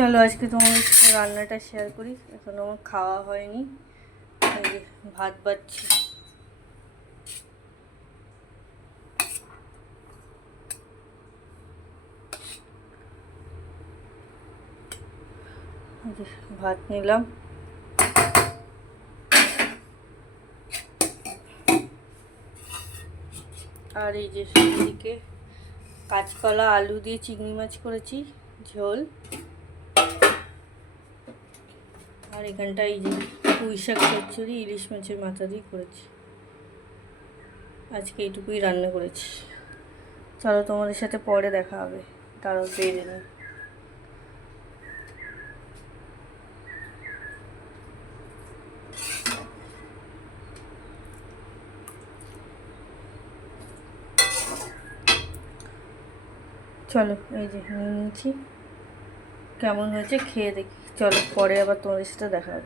চলো আজকে তোমাদের সাথে রান্নাটা শেয়ার করি। এখনো আমার খাওয়া হয়নি, এই যে ভাত বাড়ছি। ভাত নিলাম, আর এই যে এদিকে কাঁচকলা আলু দিয়ে চিংড়ি মাছ করেছি ঝোল, আর এখানটা এই যে পুঁই শাক চচ্চড়ি ইলিশ মাছের মাথা দিয়ে করেছি। আজকে এইটুকুই রান্না করেছি। চলো তোমাদের সাথে পরে দেখা হবে, তারাও বেড়ে নিই। চলো এই যে নিয়ে নিয়েছি, কেমন হয়েছে খেয়ে দেখি। চলো পরে আবার তোমাদের সাথে দেখা হবে।